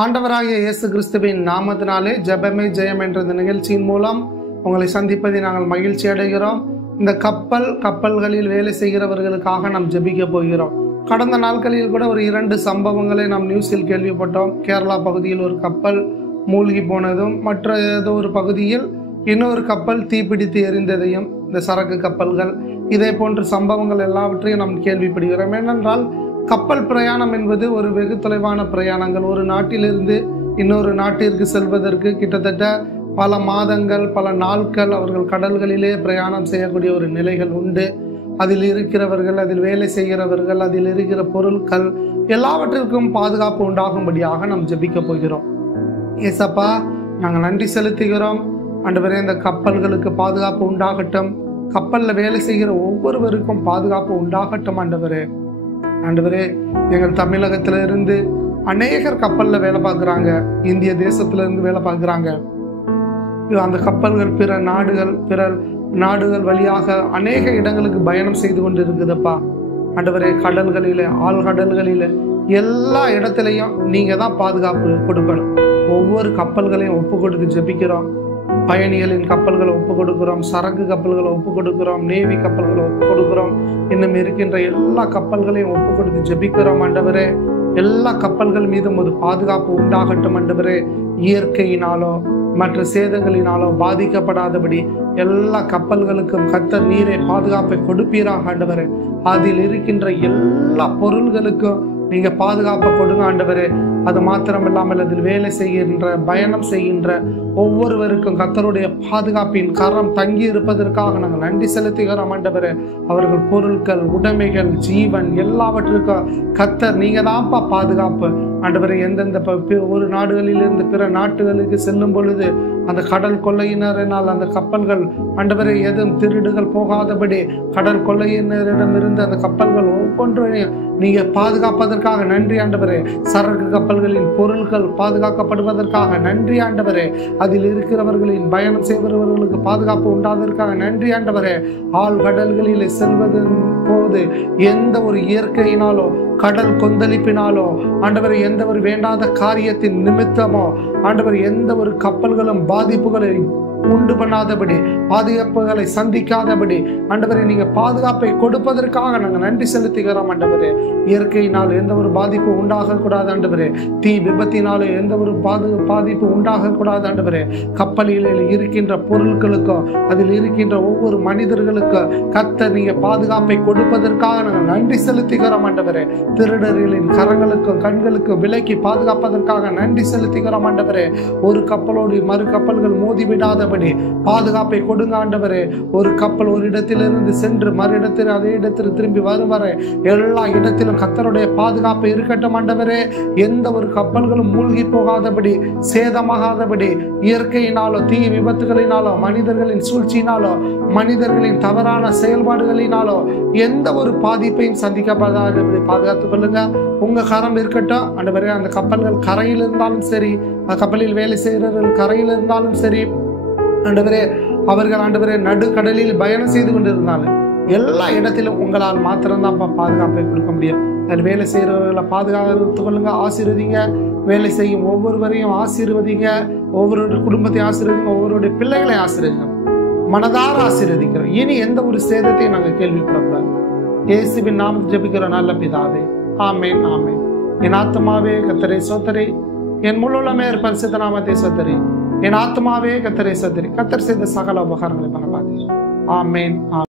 ஆண்டவராகிய இயேசு கிறிஸ்துவின் நாமத்தினாலே ஜெபமே ஜெயம் என்ற இந்த நிகழ்ச்சியின் மூலம் உங்களை சந்திப்பதை நாங்கள் மகிழ்ச்சி அடைகிறோம். இந்த கப்பல்களில் வேலை செய்கிறவர்களுக்காக நாம் ஜெபிக்க போகிறோம். கடந்த நாட்களில் கூட ஒரு 2 சம்பவங்களை நாம் நியூஸில் கேள்விப்பட்டோம். கேரளா பகுதியில் ஒரு கப்பல் மூழ்கி போனதும், மற்ற ஏதோ ஒரு பகுதியில் இன்னொரு கப்பல் தீப்பிடித்து எரிந்ததையும், இந்த சரக்கு கப்பல்கள் இதே போன்ற சம்பவங்கள் எல்லாவற்றையும் நாம் கேள்விப்படுகிறோம். ஏனென்றால் கப்பல் பிரயாணம் என்பது ஒரு வெகு தொலைவான பிரயாணங்கள். ஒரு நாட்டிலிருந்து இன்னொரு நாட்டிற்கு செல்வதற்கு கிட்டத்தட்ட பல மாதங்கள், பல நாட்கள் அவர்கள் கடல்களிலே பிரயாணம் செய்யக்கூடிய ஒரு நிலைகள் உண்டு. அதில் இருக்கிறவர்கள், அதில் வேலை செய்கிறவர்கள், அதில் இருக்கிற பொருட்கள் எல்லாவற்றிற்கும் பாதுகாப்பு உண்டாகும்படியாக நாம் ஜெபிக்க போகிறோம். ஏசப்பா, நாங்கள் நன்றி செலுத்துகிறோம். ஆண்டவரே, இந்த கப்பல்களுக்கு பாதுகாப்பு உண்டாகட்டும். கப்பலில் வேலை செய்கிற ஒவ்வொருவருக்கும் பாதுகாப்பு உண்டாகட்டும். ஆண்டவரே, எங்கள் தமிழகத்துல இருந்து அநேகர் கப்பல்ல வேலை பார்க்குறாங்க. இந்திய தேசத்துல இருந்து வேலை பார்க்குறாங்க. அந்த கப்பல்கள் பிற நாடுகள் வழியாக அநேக இடங்களுக்கு பயணம் செய்து கொண்டு இருக்குதுப்பா. ஆண்டவரே, கடல்களில, ஆழ்கடல்களில எல்லா இடத்துலையும் நீங்க தான் பாதுகாப்பு கொடுக்கணும். ஒவ்வொரு கப்பல்களையும் ஒப்பு கொடுத்து ஜெபிக்கிறோம். பயணிகளின் கப்பல்களை ஒப்பு கொடுக்கிறோம், சரக்கு கப்பல்களை ஒப்பு கொடுக்கிறோம், நேவி கப்பல்களை ஒப்பு கொடுக்கிறோம். இன்னும் இருக்கின்ற எல்லா கப்பல்களையும் ஒப்பு கொடுத்து ஜெபிக்கிறோம். ஆண்டவரே, எல்லா கப்பல்கள் மீதும் ஒரு பாதுகாப்பு உண்டாகட்டும். ஆண்டவரே, இயற்கையினாலோ மற்ற சேதங்களினாலோ பாதிக்கப்படாதபடி எல்லா கப்பல்களுக்கும் கர்த்தர் நீரை பாதுகாப்பை கொடுப்பீராக. ஆண்டவரே, அதில் இருக்கின்ற எல்லா பொருள்களுக்கும் நீங்க பாதுகாப்பை கொடுங்க. ஆண்டவரே, அது மாத்திரம் இல்லாமல் அதில் வேலை செய்கின்ற, பயணம் செய்கின்ற ஒவ்வொருவருக்கும் கர்த்தருடைய பாதுகாப்பின் கரம் தங்கி இருப்பதற்காக நாங்கள் நன்றி செலுத்துகிறோம். ஆண்டவரே, அவர்கள் பொருட்கள், உடைமைகள், ஜீவன் எல்லாவற்றுக்கும் கர்த்தர் நீங்க தான்ப்பா பாதுகாப்பு. ஆண்டவரே, எந்தெந்த ஒரு நாடுகளிலிருந்து பிற நாட்டுகளுக்கு செல்லும் பொழுது அந்த கடல் கொள்ளையினரினால் அந்த கப்பல்கள், ஆண்டவரே, எதுவும் திருடுகள் போகாதபடி கடல் கொள்ளையினரிடமிருந்து அந்த கப்பல்கள் ஒவ்வொன்றையும் நீங்க பாதுகாப்பதற்காக நன்றி. ஆண்டவரே, சரக்கு கப்பல்களின் பொருட்கள் பாதுகாக்கப்படுவதற்காக நன்றி. ஆண்டவரே, அதில் இருக்கிறவர்களின் பயணம் செய்பவர்களுக்கு பாதுகாப்பு உண்டாவதற்காக நன்றி. ஆண்டவரே, ஆழ்கடல்களில் செல்வதன் போது எந்த ஒரு இயற்கையினாலோ கடல் கொந்தளிப்பினாலோ, ஆண்டவர், எந்த ஒரு வேண்டாத காரியத்தின் நிமித்தமோ, ஆண்டவர், எந்த ஒரு கப்பல்களும் பாதிப்புகளை உண்டு பண்ணாதபடி, பாதுகாப்புகளை சந்திக்காதபடி, ஆண்டவரே, நீங்க பாதுகாப்பை கொடுப்பதற்காக நாங்கள் நன்றி செலுத்துகிறோம். ஆண்டவரே, இயற்கையினால் எந்த ஒரு பாதிப்பு உண்டாக கூடாது. ஆண்டவரே, தீ விபத்தினாலே எந்த ஒரு பாதிப்பு உண்டாக கூடாது. ஆண்டவரே, கப்பலில் இருக்கின்ற பொருட்களுக்கும் அதில் இருக்கின்ற ஒவ்வொரு மனிதர்களுக்கும் கர்த்தர் நீங்க பாதுகாப்பை கொடுப்பதற்காக நாங்கள் நன்றி செலுத்துகிறோம். ஆண்டவரே, திருடர்களின் கரங்களுக்கும் கண்களுக்கும் விலக்கி பாதுகாப்பதற்காக நன்றி செலுத்துகிறோம். ஆண்டவரே, ஒரு கப்பலோடு மறு கப்பல்கள் மோதிவிடாத பாதுகாப்பை கொடுங்க. ஆண்டவரே, ஒரு கப்பல் ஒரு இடத்திலிருந்து சென்று மறு இடத்தில் அதே இடத்தில் திரும்பி வரும் வரை எல்லா இடத்திலும் கர்த்தருடைய பாதுகாப்பு இருக்கட்டும். ஆண்டவரே, எந்த ஒரு கப்பல்களும் மூழ்கி போகாதபடி, சேதமாகாதபடி, இயற்கையினாலோ தீ விபத்துகளினாலோ மனிதர்களின் சூழ்ச்சியினாலோ மனிதர்களின் தவறான செயல்பாடுகளினாலோ எந்த ஒரு பாதிப்பையும் சந்திக்கப்படாதபடி பாதுகாத்துக் கொள்ளுங்க. உங்க கரம் இருக்கட்டும். ஆண்டவரே, அந்த கப்பல்கள் கரையில் இருந்தாலும் சரி, கப்பலில் வேலை செய்கிறவர்கள் கரையில் இருந்தாலும் சரி, ஆண்டவரே, அவர்கள், ஆண்டவரே, நடுக்கடலில் பயணம் செய்து கொண்டிருந்தாலும் எல்லா இடத்திலும் உங்களால் மாத்திரம்தான் பாதுகாப்பை கொடுக்க முடியும். அதில் வேலை செய்கிறவர்களை பாதுகாத்துக் கொள்ளுங்க. ஆசீர்வதிங்க. வேலை செய்யும் ஒவ்வொருவரையும் ஆசீர்வதிங்க. ஒவ்வொரு குடும்பத்தையும் ஆசீர்வதிங்க. ஒவ்வொருடைய பிள்ளைகளை ஆசீர்வதிங்க. மனதார ஆசீர்வதிக்கிறோம். இனி எந்த ஒரு சேதத்தையும் நாங்கள் கேள்விப்படக்கூடாது. இயேசுவின் நாமத்தில் ஜெபிக்கிறோம் நல்ல பிதாவே. ஆமேன், ஆமேன். என் ஆத்துமாவே கர்த்தரை ஸ்தோத்திரி, என் முழுமே பரிசுத்த நாமத்தை ஸ்தோத்திரி. என் ஆத்துமாவே கர்த்தரை ஸ்தோத்திரி. கர்த்தர் செய்த சகல உபகாரங்களை பண்ண பாத்தீங்க. ஆமேன்.